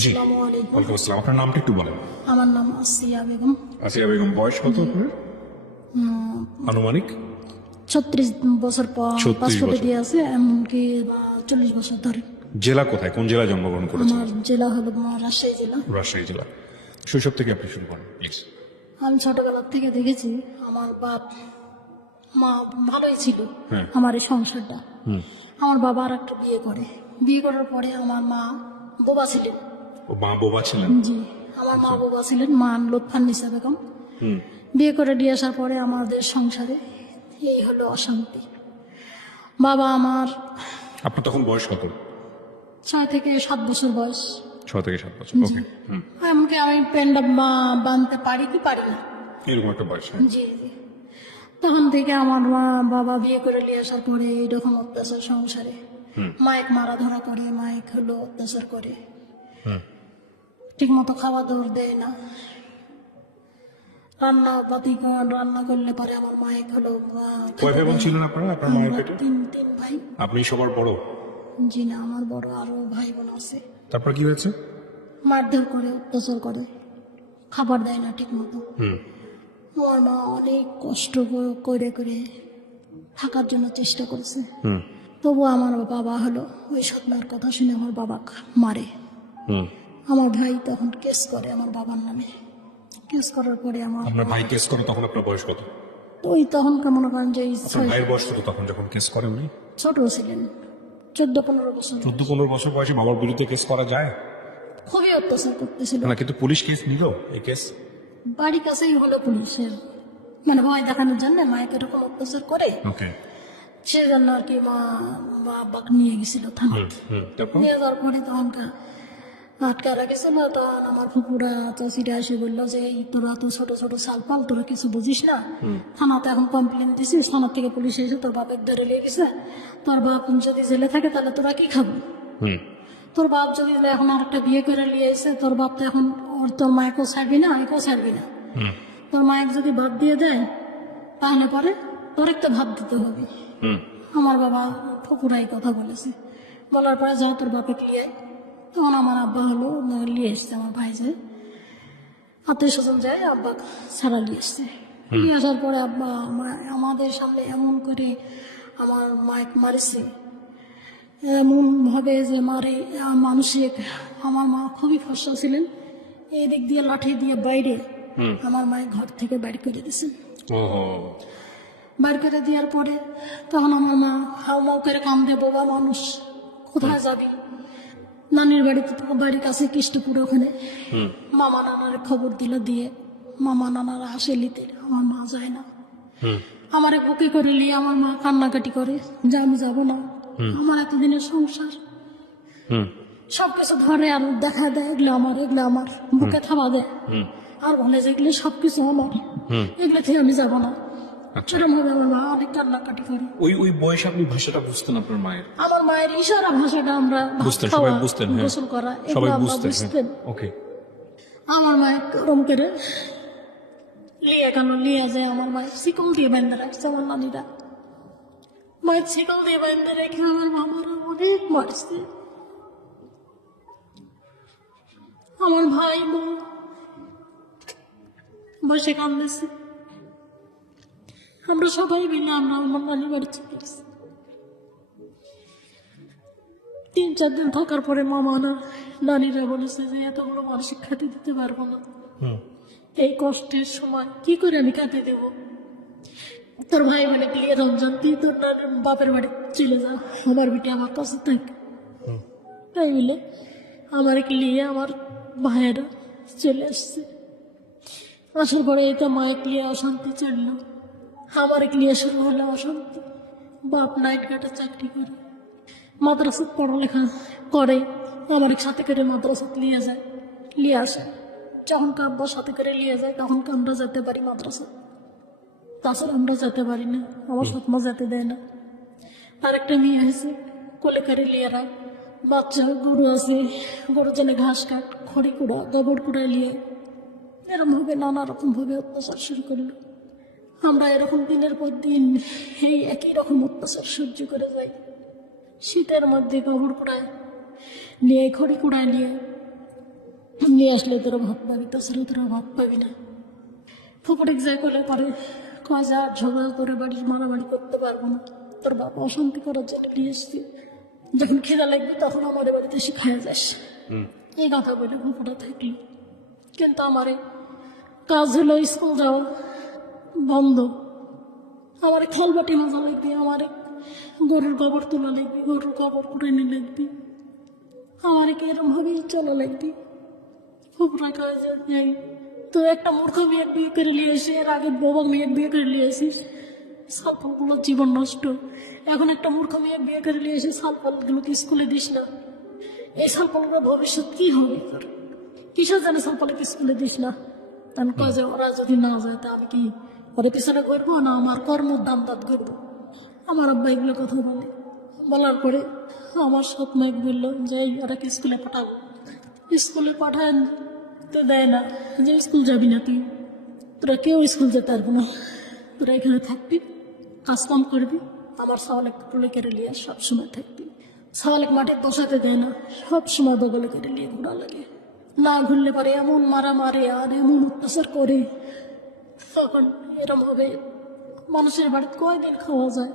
জি, আসসালামু আলাইকুম। ওয়ালাইকুম আসসালাম। আপনার নামটা একটু বলেন। আমার নাম আসিয়া বেগম। আসিয়া বেগম, বয়স কত আপনার? আনুমানিক 36 বছর পর 36 পাসপোর্টে বছর। দিয়ে আছে, এমনকি 40 বছর ধরে। জেলা কোথায়, কোন জেলায় জন্মগ্রহণ করেছেন? আমার জেলা হলো রাজশাহী জেলা। রাজশাহী জেলা। শৈশব থেকে আপনি শুরু করেন প্লিজ। আমি ছোটবেলা থেকে দেখেছি আমার বাপ মা ভালোই ছিল, হ্যাঁ। আমার এই সংসারটা। আমার বাবা আর একটা বিয়ে করে, বিয়ে করার পরে আমার মা বোবা ছিলেন। ও মা বোবা ছিলেন? জি, আমার মা বোবা ছিলেন, মা লুৎফান্নিসা বেগম। বিয়ে করে দিয়ে আসার পরে আমাদের সংসারে এই হলো অশান্তি। বাবা আমার আপনার তখন বয়স কত? 6 থেকে 7 বছর বয়স। 6 থেকে 7 বছর, ওকে। এমনকি আমি প্যান্টটা বাঁধতে পারি কি পারি না। এরকম একটা বয়স, হ্যাঁ। জি জি। তখন থেকে আমার মা বাবা বিয়ে করে নিয়ে আসার পরে এইরকম অত্যাচার সংসারে। মাইক মারা ধরা করে, মাইক হলো অত্যাচার করে, ঠিক মতো খাওয়া দাওয়ার দেয় না। রান্না পাতি রান্না করলে পরে আমার মাইক হলো কয় ভাই বোন ছিলেন আপনারা, আপনার মায়ের পেটে? তিন ভাই। আপনি সবার বড়? জি না, আমার বড় আরো ভাই বোন আছে। তারপর কি হয়েছে? মারধর করে, অত্যাচার করে, খাবার দেয় না ঠিক মতো। আমার মা অনেক কষ্ট করে করে থাকার জন্য চেষ্টা করেছে, তবু আমার বাবা হলো ওই সৎমার কথা শুনে আমার বাবা মারে। আমার ভাই তখন কেস করে আমার বাবার নামে। কেস করার পরে আপনার ভাই কেস করে তখন আপনার বয়স কত? ওই তখন মনে করেন যে আপনার ভাইয়ের বয়স কত তখন যখন কেস করে উনি? ছোট ছিলেন, 14-15 বছর। 14-15 বছর বয়সে বাবার বিরুদ্ধে কেস করা যায় খুবই অত্যাচার করতেছিল। না? কিন্তু পুলিশ কেস নিল এই কেস? বাড়ির কাছেই হলো পুলিশের, মানে ভয় দেখানোর জন্য মায়ের এরকম অত্যাচার করে, ওকে। সেজন্য আর কি মা আব্বাকে নিয়ে গেছিল থানায়। তারপর? নিয়ে যাওয়ার পরে তখন আটকা রাখেছিল। তখন আমার ফুপুরা চাষিরা এসে বললো যে এই তোরা তো ছোট ছোট সালপাল, তোরা কিছু বুঝিস না, থানাতে এখন কমপ্লেন দিছিস, থানা থেকে পুলিশ এসে তোর বাপের ধরে নিয়ে গেছে, তোর বাপ যদি জেলে থাকে তাহলে তোরা কি খাবি? তোর বাপ যদি এখন আর একটা বিয়ে করে নিয়ে এসে, তোর বাপ তো এখন তোর মায়েকেও ছাড়বি না, একেও ছাড়বি না। তোর মায়ের যদি ভাত দিয়ে দেয় তাহলে পরে তোর একটা ভাত দিতে হবে। আমার বাবা ফুপুরাই কথা বলেছে, বলার পরে যাও তোর বাপে নিয়ে আয়। তখন আমার আব্বা হলো নিয়ে এসছে, আমার ভাই যে আত্মীয় স্বজন যায়, আব্বা ছাড়া নিয়ে এসছে। নিয়ে আসার পরে আব্বা আমাদের সামনে এমন করে আমার মাইক মারিছে, এমন ভাবে যে মারে মানসিক। আমার মা খুবই ফর্সা ছিলেন, এই দিক দিয়ে লাঠি দিয়ে বাইরে আমার মায়ের ঘর থেকে বাইর করে দিয়েছেন। বাইর করে দেওয়ার পরে তখন আমার মা হাউমাউ করে কান্দে, বোবা মানুষ কোথায় যাবি? নানির বাড়িতে, বাড়ির কাছে কৃষ্ণপুরে, ওখানে মামা নানার খবর দিল, দিয়ে মামা নানারা আসে নিতে, আমার মা যায় না। আমারে বুকে করে নিয়ে আমার মা কান্নাকাটি করে যে আমি যাবো না, আমার এতদিনের সংসার সবকিছু ধরে আর দেখা দেয়, এগুলো আমার বুকে থাবা দেয় আর বলে যে এগুলো সবকিছু আমার, এগুলো থেকে আমি যাবো না। সেরকম ভাবে আমার মা অনেক কান্নাকাটি করে। ওই বয়সে আপনি ভাষাটা বুঝতেন আপনার মায়ের? আমার মায়ের ইশারা ভাষাটা আমরা বুঝতেন, সবাই বুঝতেন, হ্যাঁ। গোসল করা সবাই এগুলো আমরা বুঝতেন, বুঝতেন। ওকে। আমার মায়ের গরম করে লিয়ে গেল, লিয়ে যায় আমার মায়ের শিকল দিয়ে বেঁধে রাখছে আমার নানিরা। মায়ের শিকল দিয়ে বেঁধে রেখে আমার মামারা অনেক মারছে। আমার ভাই বোন বসে কান্দেছে, আমরা সবাই মিলে আমরা আমার নানি বাড়ি চলে গেছি। 3-4 দিন থাকার পরে নানিরা বলেছে যে এতগুলো মানসিক খেতে দিতে পারবো না, এই কষ্টের সময় কি করে আমি খেতে দেব? তোর ভাই বলে গিয়ে রমজান তুই তোর বাপের বাড়ি চলে যা, আমার বেটি আমার কাছে থাক। তাই বলে আমার লিয়ে আমার ভাইয়েরা চলে আসছে। আসার পরে এই তো মায়ের লিয়ে অশান্তি চললো, আমার লিয়ে শুরু হলো অশান্তি। বাপ নাইট ঘাটে চাকরি করে, মাদ্রাসাত পড়ালেখা করে, আমার সাথে করে মাদ্রাসাত নিয়ে যায়, নিয়ে আসে। যখন আব্বার সাথে করে নিয়ে যায় তখন আমরা যেতে পারি মাদ্রাসা, তাছাড়া আমরা যেতে পারি না, আমার সৎমা যেতে দেয় না। আরেকটা মেয়ে হয়েছে, কোলে করে নিয়ে রাখ, বাচ্চা গরু আছে, গরু জেনে ঘাস কাট, খড়ি কুড়া, গোবর কুড়া নিয়ে এরকম ভাবে নানা রকম ভাবে অত্যাচার শুরু করলো। আমরা এরকম দিনের পর দিন এই একই রকম অত্যাচার সহ্য করে যাই। শীতের মধ্যে গোবর কুড়ায় নিয়ে, খড়ি কুড়ায় নিয়ে নিয়ে আসলে তোরা ভাত পাবি, তাছাড়া তোরা ভাত পাবি না। ফুপুর এক্সাই করলে পরে কয় যা ঝগড়া করে বাড়ির মারামারি করতে পারবো না, তোর বাবা অশান্তি করার জন্য নিয়ে এসছি, যখন খিদা লাগবে তখন আমাদের বাড়িতে এসে খাওয়া যাস। এই কথা বলে ফুপুটা থাকলো। কিন্তু আমার কাজ হলো স্কুল যাওয়া বন্ধ, আমার খেলবাটি মাজা লাগবে, আমার গরুর গোবর তোলা লাগবে, গরুর গোবর করে নিয়ে লাগবে, আমার এরম ভাবেই চলা লাগবে। ফুপুরা কাজ যাই তো একটা মূর্খ মেয়ে বিয়ে করে নিয়ে এসে এর আগে বাবা মেয়ে বিয়ে করে নিয়ে আসিস, সালফলগুলোর জীবন নষ্ট। এখন একটা মূর্খ মেয়ে বিয়ে করে নিয়ে এসে সালফলগুলোকে স্কুলে দিস না, এই সালফলগুলোর ভবিষ্যৎ কি হবে তোর? কিসের জানে সালফলকে স্কুলে দিস না? কারণ কাজে ওরা যদি না যায় তা আমি কি ওরা পিছনে করবো না আমার কর্মর দাম দাঁত করবো? আমার আব্বা এগুলো কথা বলে, বলার পরে আমার সৎ মাইক বললো যে ওরাকে স্কুলে পাঠাবো। স্কুলে পাঠায় তো দেয় না, যে স্কুল যাবি না তুই, তোরা কেউ স্কুল যেতে পারবো না, তোরা এখানে থাকবি, কাজকাম করবি, আমার সাওয়ালেক তুলে কেড়ে নিয়ে সবসময় থাকবি। সাওয়ালেক মাঠে বসাতে দেয় না, সবসময় বগলে কেটে নিয়ে ঘোরা লাগে, না ঘুরলে পারে এমন মারা মারে আর এমন অত্যাচার করে। তখন এরম হবে মানুষের বাড়িতে কয়দিন খাওয়া যায়?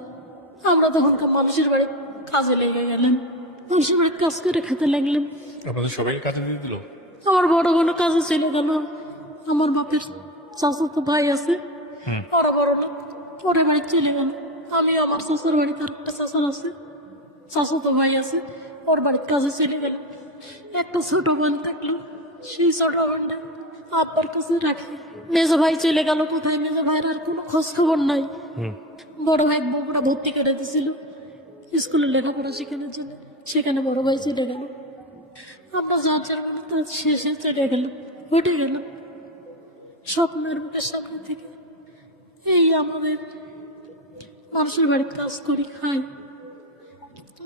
আমরা তখনকার মানুষের বাড়ি কাজে লেগে গেলাম, মানুষের বাড়িতে কাজ করে খেতে লাগলাম। আপনাদের সবাইকে কাজে দিয়ে দিল? আমার বড় বোনও কাজে চলে গেল, আমার বাপের চাচাতো ভাই আছে, ওরা বড় লোক, ওরা বাড়ি চলে গেল। আমি আমার চাচার বাড়িতে আর একটা চাচার আছে, চাচাতো ভাই আছে, ওর বাড়ির কাজে চলে গেল। একটা ছোট বোন থাকলো, সেই ছোট বোনটা আব্বার কাছে রাখে। মেজো ভাই চলে গেল কোথায়, মেজো ভাইয়ের আর কোনো খোঁজ খবর নাই। বড় ভাই বগুড়া ভর্তি করে দিয়েছিল স্কুলে লেখাপড়া শেখানোর জন্য, সেখানে বড় ভাই চলে গেল। আমরা যার যার মানে তার শেষে চলে গেল, উঠে গেল স্বপ্নের বুকের সামনে থেকে। এই আমাদের মানুষের বাড়িতে কাজ করি, খাই।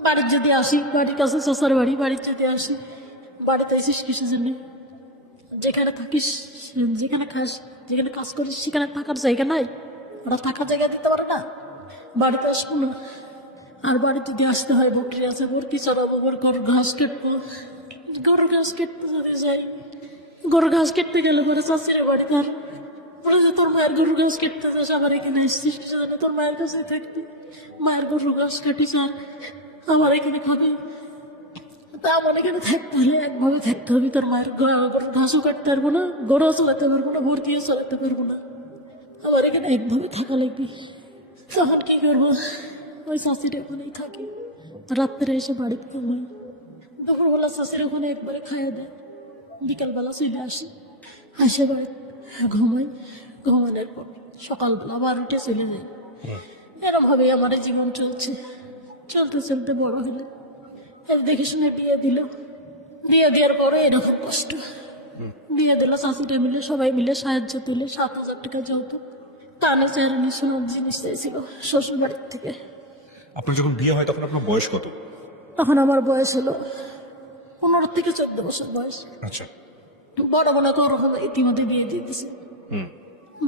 বাড়ির যদি আসি, বাড়ির কাছে চাচার বাড়ি, বাড়ির যদি আসি, বাড়িতে এসিস কিসের জন্য? যেখানে থাকিস, যেখানে খাস, যেখানে কাজ করিস সেখানে থাকার জায়গা নাই, ওরা থাকার জায়গা দিতে পারে না, বাড়িতে আসবো না। আর বাড়িতে যদি আসতে হয় বকরি আছে, বরকি চড়াবো, গরুর ঘাস কাটবো, গরুর ঘাস কাটতে যদি যাই, গরুর ঘাস কাটতে গেলে পরে চাষির বাড়ি তার বলে যে তোর মায়ের গরুর ঘাস কাটতে যাস, আবার এখানে আসছিস কিছু জানে, তোর মায়ের কাছে থাকবি, মায়ের গরুর ঘাস কাটিস আর আমার এখানে খাবি। তা আমার এখানে থাকতে হলে একভাবে থাকতে হবে, তোর মায়ের গরুর ঘাসও কাটতে পারবো না, গরুও চালাতে পারবো না, ভর্তিও চালাতে পারবো না, আমার এখানে একভাবে থাকা লাগবে। তখন কি করবো? ওই চাষির ওখানেই থাকি, রাত্রে এসে বাড়িতে ঘুমাই, দুপুরবেলা চাষির ওখানে একবারে খাইয়ে দেয়, বিকালবেলা চলে আসি, আসে বাড়ি ঘুমাই, ঘুমানোর পর সকালবেলা আবার উঠে চলে যাই। এরকম ভাবে আমার জীবন চলছে, চলতে চলতে বড় হলে দেখে শুনে বিয়ে দিল, বিয়ে দেওয়ার পরে এরকম কষ্ট। বিয়ে দিল চাষিটা মিলে, সবাই মিলে সাহায্য তুলে 7,000 টাকা যৌতুক, কানে চেরানি সোনার জিনিস চাইছিল শ্বশুর বাড়ির থেকে। আপনার যখন বিয়ে হয় তখন আপনার বয়স কত? তখন আমার বয়স হলো 15 থেকে 14 বছর বয়স। আচ্ছা। বড় বোনকে ওরকম ইতিমধ্যে বিয়ে দিয়ে দিছে।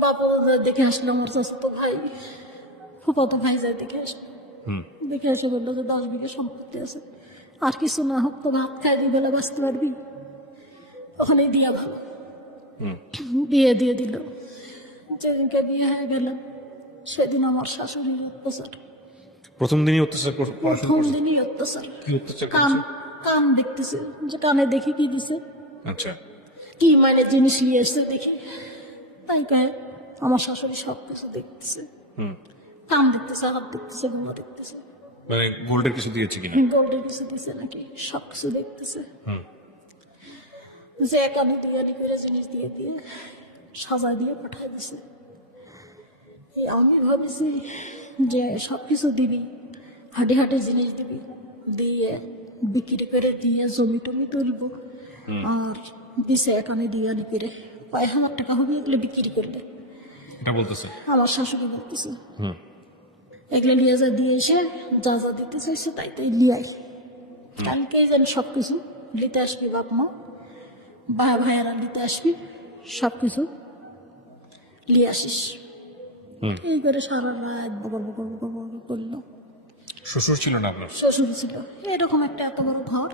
বাবা দেখে আসলো, আমার চাচাতো ভাই, ফুফাতো ভাই যায় দেখে আসলো, দেখে এসে বললো যে 10 বিঘা সম্পত্তি আছে, আর কিছু না হোক তো ভাত খাই দিয়ে বেলা বাঁচতে পারবি, ওখানে দিয়া ভালো। বিয়ে দিয়ে দিল। যেদিনকে বিয়ে হয়ে গেলাম সেদিন আমার শাশুড়ির অত্যাচার, প্রথম দিনই অত্যাচার প্রথম দিনই অত্যাচার। কি অত্যাচার কান করেছে? কান দেখতেছে, যে কানে দেখি কি দিছে, আচ্ছা। কি মানে জিনিস নিয়ে এসছে দেখি, তাই কয়ে আমার শাশুড়ি সব কিছু দেখতেছে, কান দেখতেছে, হাত দেখতেছে, গুলো দেখতেছে, মানে গোল্ডের কিছু দিয়েছে কিনা? গোল্ডের কিছু দিছে নাকি, সব কিছু দেখতেছে। যে কানে টিয়ারি করে জিনিস দিয়ে দিয়ে সাজা দিয়ে পাঠাই দিছে। আমি ভাবিছি যে সব কিছু দিবি, হাটে হাটে জিনিস দিবি, দিয়ে বিক্রি করে দিয়ে জমি টমি তুলবো, আর দিছে এখানে দিয়ে আনি করে 5,000 টাকা হবে এগুলো বিক্রি করলে। এটা বলতেছে আমার শাশুড়ি বলতেছে এগুলো নিয়ে যা দিয়ে এসে যা যা দিতে চাইছে তাই তাই লিয়াই, কালকেই যেন সব কিছু নিতে আসবি, বাপ মা ভাই ভাইয়েরা নিতে আসবি, সব কিছু নিয়ে আসিস। এই করে সারা রাত বকর বকর বকর বকর করলো। শ্বশুর ছিল না আপনার? শ্বশুর ছিল, এরকম একটা এত বড় ঘর,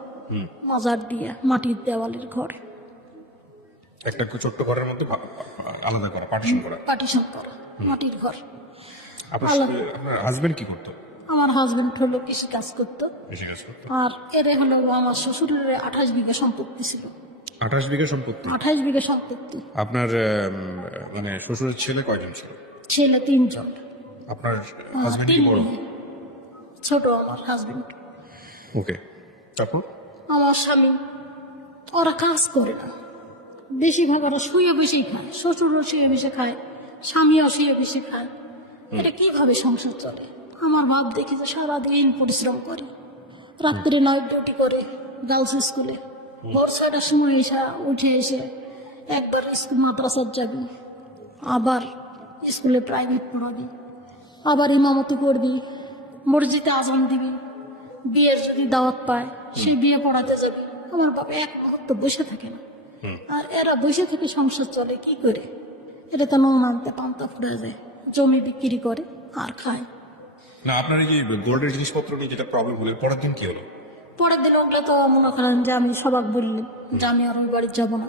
মাজার দিয়ে মাটির দেওয়ালের ঘর, একটা ছোট্ট ঘরের মধ্যে আলাদা করা, পার্টিশন করা। পার্টিশন করা, মাটির ঘর। আপনার আপনার হাজবেন্ড কি করতো? আমার হাজবেন্ড হলো কৃষি কাজ করতো, বেশি কাজ করতো। আর এর হলো আমার শ্বশুরের 28 বিঘা সম্পত্তি ছিল। 28 বিঘা সম্পত্তি। 28 বিঘা সম্পত্তি। আপনার মানে শ্বশুরের ছেলে কয়জন ছিল? ছেলে 3 জন। আপনার হাজবেন্ড কি 3 বড়? মেয়ে। ছোট আমার হাজবেন্ড। ওকে, তারপর? আমার স্বামী, ওরা কাজ করে না, বেশিরভাগ ওরা শুয়ে বসেই খায়। শ্বশুরও শুয়ে বসে খায়, স্বামীও শুয়ে বসে খায়। এটা কিভাবে সংসার চলে? আমার বাপ দেখি যে সারাদিন পরিশ্রম করে, রাত্রে নাইট ডিউটি করে গার্লস স্কুলে। ভোর 6টার সময় উঠে এসে একবার স্কুল মাদ্রাসার যাবি, আবার স্কুলে প্রাইভেট পড়াবি, আবার ইমামতি করবি, মসজিদে আজান দিবি, বিয়ের যদি দাওয়াত পায় সেই বিয়ে পড়াতে যাবি। আমার বাবা এক মুহূর্ত বসে থাকে না। আর এরা বসে থেকে সংসার চলে কি করে? এটা তো নুন আনতে পান্তা ফুরে যায়, জমি বিক্রি করে আর খায়। না, আপনার এই যে গোল্ডের জিনিসপত্র নিয়ে যেটা প্রবলেম হলো, পরের দিন কি হলো? পরের দিন ওটা তো মনে করেন যে আমি সবাক বললাম যে আমি আর ওই বাড়ি যাবো না।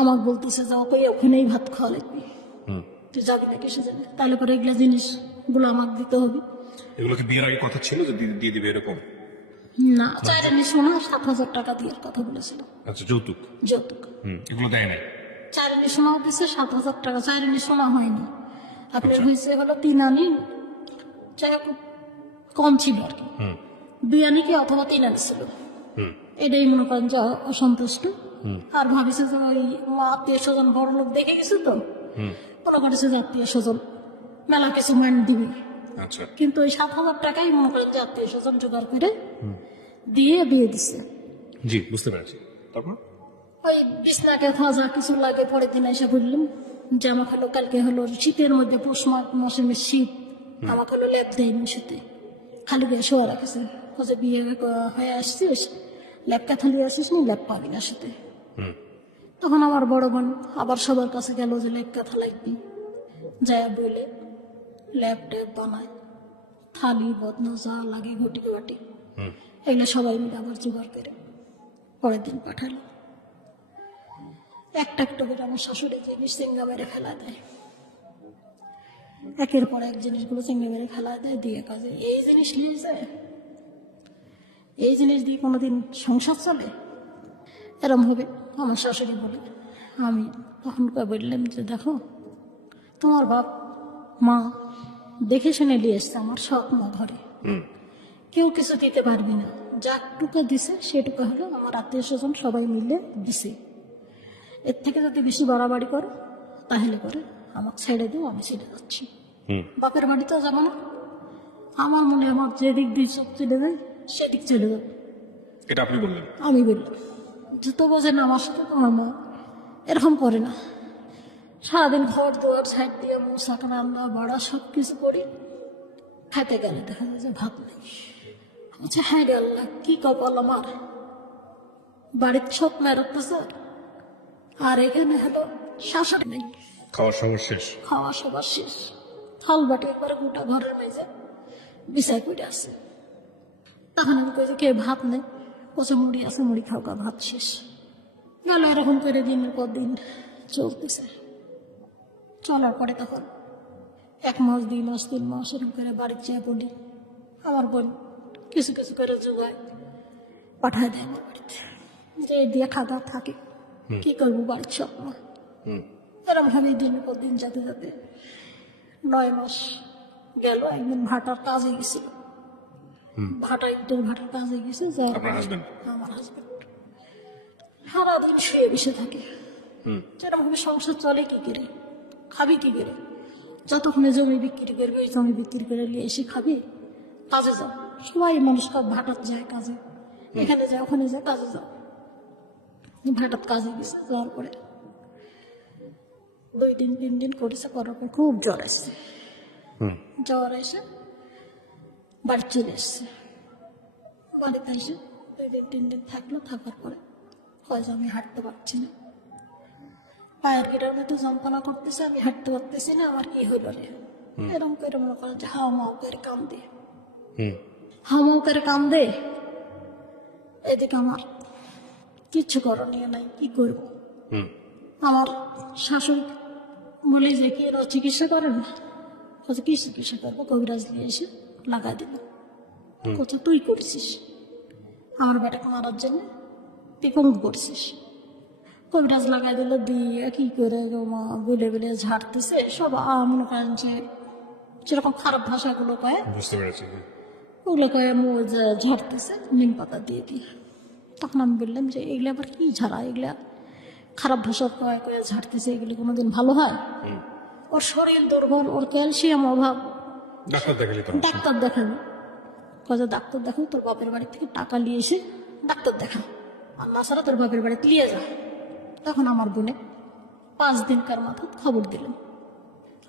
আমাকে বলতেছে যে ওকে ওখানেই ভাত খাওয়া লাগবে, তুই যাবি না কিসে যাবে? তাহলে পরে এগুলা জিনিসগুলো আমাকে দিতে হবে। এগুলো কি বিয়ের আগে কথা ছিল যে দিয়ে দিবে এরকম? না, চাইরানি সোনা 7,000 টাকা দিয়ে কথা বলেছিল, আচ্ছা, যৌতুক। যৌতুক। এগুলো দেয় নাই? চাইরানি সোনাও দিচ্ছে 7,000 টাকা। চাইরানি সোনা হয়নি, আপনার হয়েছে হলো 3 আনি, যাই হোক কম ছিল আর কি। 2 আনি কি অথবা 3 আনি ছিল। এটাই মনে করেন যে অসন্তুষ্ট। আর ভাবিছে যে ওই আত্মীয় স্বজন বড় লোক দেখে গেছে তো, মনে করেছে যে আত্মীয় স্বজন মেলা কিছু মান দিবে। আচ্ছা, কিন্তু ওই 7,000 টাকাই মনে করেন যে আত্মীয় স্বজন জোগাড় করে দিয়ে বিয়ে দিচ্ছে। জি, বুঝতে পেরেছি। তারপর? ওই বিছনাকে যা কিছু লাগে পরের দিন এসে বললাম যে আমাকে হলো কালকে হলো শীতের মধ্যে পৌষ মৌসুমের শীত, আমাকে হলো ল্যাপ দেয়নি শীতে, খালি দিয়ে শোয়া রাখেছে। হচ্ছে বিয়ে হয়ে আসছিস, ল্যাপ কাঁথা নিয়ে আসিস নি, ল্যাপ পাবি না শীতে। তখন আমার বড় বোন আবার সবার কাছে গেল যে ল্যাপ কাঁথা লাগবি, যায় বলে ল্যাপ ট্যাপ বানায়, থালি বদনা যা লাগে ঘটি বাটি এগুলো সবাই মিলে আবার জোগাড় করে পরের দিন পাঠালো। একটা একটা করে আমার শাশুড়ি জিনিস চিঙ্গা মেরে ফেলা দেয়, একের পর এক জিনিসগুলো চিঙ্গা মেরে ফেলা দেয়, দিয়ে কাজে এই জিনিস নিয়ে যায়, এই জিনিস দিয়ে কোনোদিন সংসার চলে? এরম হবে? আমার শাশুড়ি বলে। আমি তখন বললাম যে দেখো, তোমার বাপ মা দেখে শুনে নিয়ে এসছে আমার সৎ মা ঘরে, কেউ কিছু দিতে পারবি না, যাটুকু দিছে সেটুকু হলো আমার আত্মীয় স্বজন সবাই মিলে দিছে। এর থেকে যদি বেশি বাড়াবাড়ি করে তাহলে করে আমাকে ছেড়ে দিও, আমি ছেড়ে যাচ্ছি, বাপের বাড়িতেও যাবো না। আমার মনে আমার যেদিক দিয়ে চোখ চলে যায় সেদিক চলে যাবে। এটা আপনি বললেন? আমি বললাম যত বোঝে না আমার সাথে তোমার মা এরকম করে না, সারাদিন ঘর দুয়ার সাইড দিয়ে মশা রান্না বাড়া সব কিছু করি, খেতে গেলে দেখা যায় যে ভাত নেই। আচ্ছা হ্যাঁ রে আল্লাহ, কি কপাল আমার, বাড়ির ছট মেরোতেছে আর এখানে হলো শাশুড়ি নেই, খাওয়ার সময় শেষ। খাওয়া সবার শেষ, থাল বাটি একবারে গোটা ঘরের মেঝে বিছাই পড়ে আছে। তখন আমি কই যে কে ভাত নেই, কচা মুড়ি আছে, মুড়ি খাও কা, ভাত শেষ। গেল এরকম করে দিনের পর দিন চলতেছে। চলার পরে তখন 1 মাস 2 মাস 3 মাস এরকম করে বাড়ির চেয়ে বলি, আমার বোন কিছু কিছু করে জোগায় পাঠায় দেয় আমার বাড়িতে, যে এই দিয়ে খাওয়া থাকে, কি করবো বাড়ির সব মা। এরকম ভাবে দিনের পর দিন যেতে যেতে 9 মাস গেল। একদিন ভাটার কাজে গেছিল, ভাটা ইটের ভাটার কাজে গেছে, আপনার হাজবেন্ড? আমার হাজবেন্ড সারাদিন শুয়ে বসে থাকে। যেরকম ভাবে সংসার চলে কি করে, খাবি কি করে? যতক্ষণে জমি বিক্রি করবে ওই জমি বিক্রি করে নিয়ে এসে খাবি, কাজে যাও। সবাই মানুষ সব ভাটাত যায় কাজে, এখানে যায় ওখানে যায়, কাজে যাও। ভাটাত কাজে গেছে, যাওয়ার পরে 2 দিন 3 দিন করেছে, করার পর খুব জ্বর আসছে। জ্বর এসে বাড়ি চলে এসছে। বাড়িতে এসে 2 দিন 3 দিন থাকলো, থাকার পরে হয় যে আমি হাঁটতে পারছি না, পায়ের গিটার মতো যন্ত্রণা করতেছে, আমি হাঁটতে পারতেছি না, আমার কি হইল রে? এরকম করে মনে করেন যে হাও মাও করে কাম দে, হাও মাও করে কাম দে। এদিকে আমার কিচ্ছু করণীয় নাই, কি করবো? আমার শাশুড়ি বলে যে কি এরা চিকিৎসা করেন, বলছে কি চিকিৎসা করবো, কবিরাজ নিয়ে এসে লাগাই দিল। কোথাও তুই করছিস আমার বেটাকে মারার জন্য, তুই পঙ্গু করছিস। কবিরাজ লাগাই দিল, দিয়ে কি করে গো মা বলে বলে ঝাড়তেছে সব। মনে করেন যে যেরকম খারাপ ভাষাগুলো কয়, বুঝতে পেরেছি। ওগুলো কয়ে ঝাড়তেছে নিম পাতা দিয়ে দিয়ে। তখন আমি বললাম যে এগুলো আবার কি ঝাড়া, এগুলা খারাপ ভাষা কয়ে কয়ে ঝাড়তেছে, এগুলি কোনোদিন ভালো হয়? ওর শরীর দুর্বল, ওর ক্যালসিয়াম অভাব, ডাক্তার দেখালি তো? ডাক্তার দেখানো। কয়ে ডাক্তার দেখো, তোর বাপের বাড়ি থেকে টাকা নিয়ে এসে ডাক্তার দেখা, আর না ছাড়া তোর বাপের বাড়িতে নিয়ে যা। তখন আমার বোনে 5 দিনকার মাথা খবর দিলেন।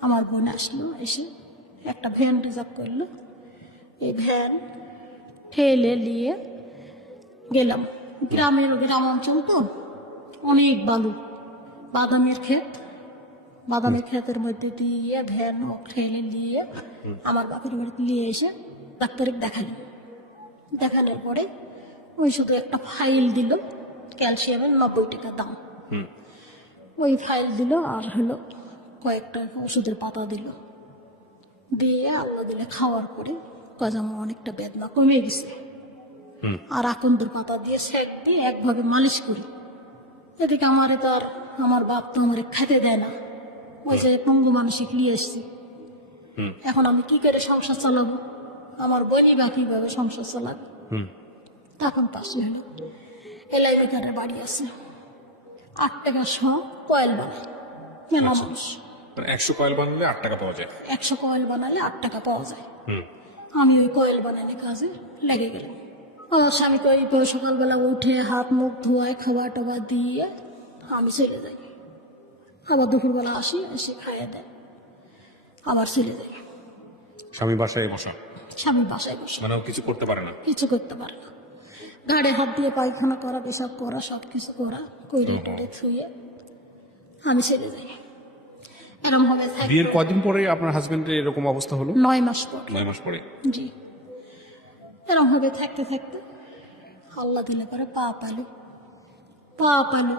আমার বোন আসলো, এসে একটা ভ্যান রিজার্ভ করলো। এই ভ্যান ঠেলে নিয়ে গেলাম। গ্রাম অঞ্চল তো, অনেক বালু, বাদামের ক্ষেত, বাদামের ক্ষেতের মধ্যে দিয়ে ভ্যান ঠেলে নিয়ে আমার বাপের বাড়িতে নিয়ে এসে ডাক্তারে দেখালাম। দেখানোর পরে ওই শুধু একটা ফাইল দিল, ক্যালসিয়ামের 90 টাকা দাম। ওই ফাইল দিল আর হলো কয়েকটা ওষুধের পাতা দিল, দিয়ে আল্লাহ দিলে খাওয়ার পরে আমার অনেকটা বেদনা কমে গেছে। আর আকন্দর পাতা দিয়ে সেক দিয়ে একভাবে মালিশ করি। এদিকে আমারে তো আর আমার বাপ তো আমারে খেতে দেয় না, ওই যে পঙ্গু মানসিক নিয়ে এসছি। এখন আমি কি করে সংসার চালাবো, আমার বোনই বা কিভাবে সংসার চালাবে? তখন পাশে হলো এলাই বেকারের বাড়ি আছে, 8 টাকা কয়েল বানায় মেলা মানুষ। 100 কয়েল বানালে 8 টাকা পাওয়া যায়? 100 কয়েল বানালে 8 টাকা পাওয়া যায়। আমি ওই কয়েল বানানোর কাজে লেগে গেলাম। আমার স্বামীকে ওই সকালবেলা উঠে হাত মুখ ধোয়ায়, খাবার টাবার দিয়ে আমি চলে যাই। আবার দুপুরবেলা আসি, এসে খাইয়ে দেয়, আবার চলে যাই। স্বামী বাসায় বসা? স্বামী বাসায় বসে, মানে ও কিছু করতে পারে না? কিছু করতে পারে না। ঘাড়ে হাত দিয়ে পায়খানা করা, পেশাব করা, সব কিছু করা, কইরে টরে থুয়ে আমি চলে যাই। এরকম হবে বিয়ের কদিন পরে আপনার হাজবেন্ডের এরকম অবস্থা হলো? 9 মাস পর। 9 মাস পরে? জি। এরকম ভাবে থাকতে থাকতে আল্লাহ দিলে পরে পা পালো।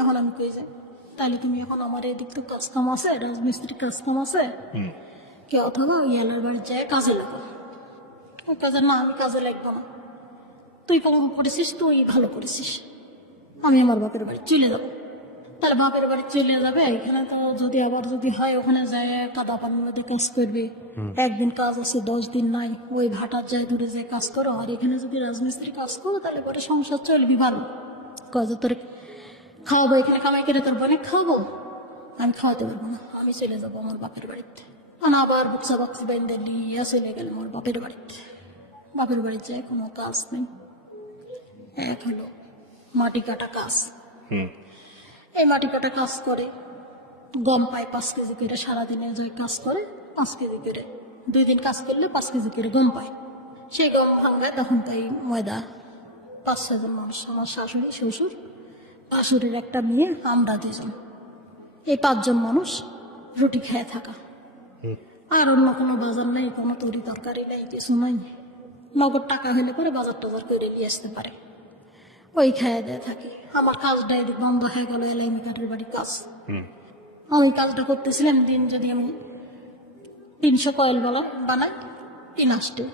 এখন আমি কই যাই, তাহলে তুমি এখন আমার এদিক তো কাজ কাম আছে, রাজমিস্ত্রি কাজ কাম আছে, কে অথবা ওই এলার বাড়ি যায় কাজে লাগো। ওই কাজে না, আমি কাজে লাগবো না, তুই কম করেছিস, তুই ভালো করেছিস, আমি আমার বাপের বাড়ি চলে যাবো। তাহলে বাপের বাড়ি চলে যাবে, এখানে তো যদি হয় ওখানে যায় কাদা পানির মধ্যে কাজ করবে, একদিন কাজ আছে 10 দিন নাই, ওই ভাটার যায় দূরে যে কাজ করো, আর এখানে যদি রাজমিস্ত্রি কাজ করো তাহলে পরে সংসার চলবি ভালো। কাজ তোর খাওয়াবো, এখানে কামাই করে তোর বোনে খাওয়াবো, আমি খাওয়াতে পারবো না, আমি চলে যাবো আমার বাপের বাড়িতে। আবার বুকসা বাক্সি বেঁধে নিয়ে চলে গেলাম আমার বাপের বাড়িতে। বাপের বাড়িতে যায় কোনো কাজ নেই, এক হলো মাটি কাটা কাজ। এই মাটি কাটা কাজ করে গম পায় 5 কেজি করে, সারাদিনে যে কাজ করে 5 কেজি করে, 2 দিন কাজ করলে 5 কেজি করে গম পায়। সেই গম ভাঙায় তখন পাই ময়দা। 5-6 জন মানুষ, আমার শাশুড়ি, শ্বশুর, শাশুড়ির একটা মেয়ে, আমরা 2 জন, এই 5 জন মানুষ রুটি খেয়ে থাকা। আর অন্য কোনো বাজার নেই, কোনো তরি তরকারি নেই, কিছু নাই। নগদ টাকা হলে পরে বাজার টাজার করে নিয়ে আসতে পারে, ওই খাইয়ে দিয়ে থাকি। আমার কাজটা এদিক বন্ধ হয়ে গেল, এলাই মেকারের বাড়ির কাজ। আমি কাজটা করতেছিলাম, দিন যদি আমি 300 কয়েল বানাই, 3 আসতে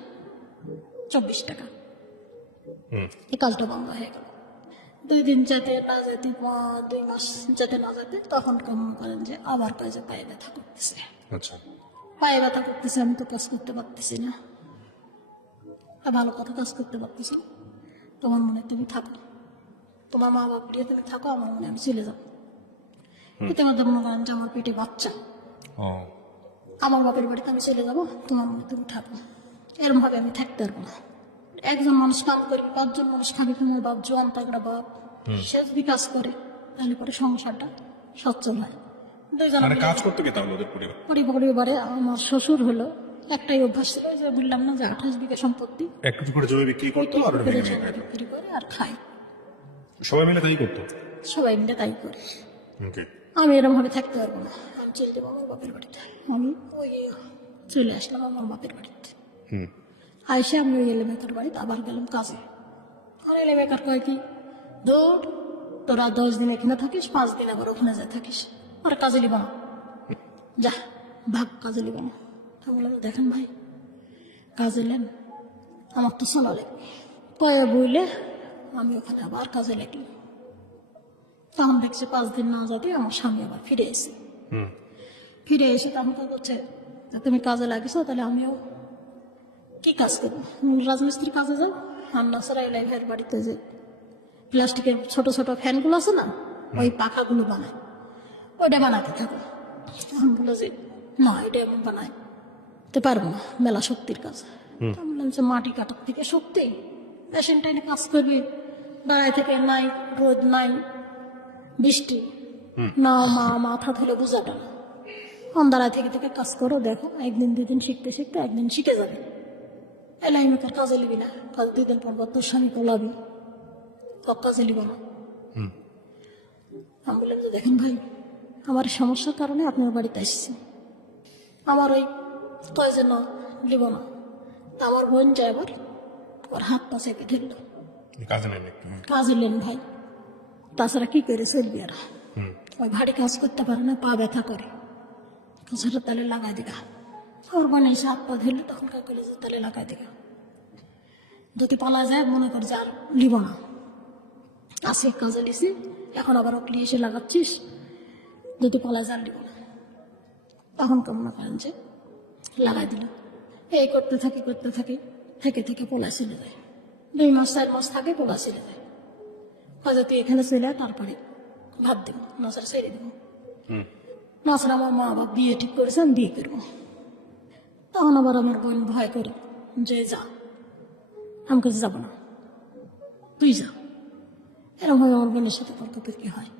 24 টাকা। এই কাজটা বন্ধ হয়ে গেল। 2 দিন যেতে না যেতে, 2 মাস যেতে না যেতে, তখন কেমন করেন যে আবার কাজে পায়ে ব্যথা করতেছে। আচ্ছা, পায়ে ব্যথা করতেছে, আমি তো কাজ করতে পারতেছি না, ভালো কথা কাজ করতে পারতেছি না। তোমার মনে তুমি থাকো, তোমার মা বাপ দিয়ে তুমি থাকো, আমার মনে আমি চলে যাবো। ইতিমধ্যে মনে করেন যে আমার পেটে বাচ্চা, আমার বাপের বাড়িতে আমি চলে যাবো, তোমার মনে তুমি থাকো। এরকম ভাবে আমি থাকতে পারবো না। একজন মানুষ কাম করবে, 5 জন মানুষ খাবে, তোমার বাপ জোয়ান তাগড়া বাপ, সে যদি কাজ করে তাহলে পরে সংসারটা সচ্ছল হয়। 2 জন কাজ করতে কি তাহলে ওদের পরিবারে আমার শ্বশুর হলো একটাই অভ্যাস ছিল, যে বললাম না যে 28 বিঘা সম্পত্তি, একটু করে জমি বিক্রি করতো আর বিক্রি করে আর খায়। সবাই মিলে তাই করতো? সবাই মিলে তাই করে। আমি এরকম ভাবে থাকতে পারবো না, আমি চলে যাবো আমার বাপের বাড়িতে। আমি ওই চলে আসলাম আমার বাপের বাড়িতে। আইসে আমি ওই এলেমেকার বাড়িতে আবার গেলাম কাজে। আর এলেমেকার কয় কি, ধর তোরা 10 দিন এখানে থাকিস, 5 দিন আবার ওখানে যা থাকিস, আর কাজে লিব না, যা ভাগ, কাজে লিব না। তো বললাম দেখেন ভাই, কাজে নেন, আমার তো চলা লাগবে। কয়ে বইলে আমি ওখানে আবার কাজে লাগলাম। তখন দেখছি 5 দিন না যেতে আমার স্বামী আবার ফিরে এসে তখন তো বলছে তুমি কাজে লাগিস, তাহলে আমিও কি কাজ করবো, রাজমিস্ত্রির কাজে যাও, আর নাসারা এলাই ভাইয়ের বাড়িতে যে প্লাস্টিকের ছোট ছোট ফ্যানগুলো আছে না, ওই পাখাগুলো বানায়, ওইটা বানাতে থাকো। তখন বললো যে না, এটা এমন বানায় তো পারবো না, মেলা শক্তির কাজ। আমি বললাম যে মাটি কাটার থেকে শক্তি, মেশিন টাইনে কাজ করবি, দাঁড়ায় থেকে নাই, রোদ নাই, বৃষ্টি না, মাথা ধরে বোঝাটা না, দাঁড়ায় থেকে থেকে কাজ করো, দেখো 1 দিন 2 দিন শিখতে শিখতে একদিন শিখে যাবে। এলাই মেকার কাজে লিবি না, কাজ 2 দিন পর তোর স্বামী পোলাবি, কাজে লিব না। আমি বললাম যে দেখেন ভাই, আমার সমস্যার কারণে আপনার বাড়িতে আসছি, আমার ওই কয় যে না লিব না। তা আমার বোন যায় আবার ওর হাত পা চেপে ধরলো, কাজে নেন ভাই, তাছাড়া কি করে চলবি আর, ওই ভারী কাজ করতে পারে না, পা ব্যথা করে, কাছের তালে লাগাই দিগা। ওর বোন এসে হাত পা ধরলো, তখন কাজ করলে যে তালে লাগাই দিগা, যদি পালা যায় মনে কর যে আর লিব না, আসে কাজে লিছি, এখন আবার ওকে এসে লাগাচ্ছিস, যদি পালা যায় লিব না। তখন কেমন করেন যে লাগাই দিল, এই করতে থাকি থেকে থেকে পোলা চলে যায়, 2 মাস 4 মাস থাকে, পোলা চলে যায়। হয়তো তুই এখানে চলে আয়, তারপরে ভাত দেবো, নাচার ছেড়ে দেবো। নাচার আমার মা বাবা বিয়ে ঠিক করেছে, আমি বিয়ে করবো। তখন আবার আমার বোন ভয় করে যে যা, আমি কাছে যাবো না, তুই যা। এরকম ভাবে আমার বোনের সাথে তর্কি হয়,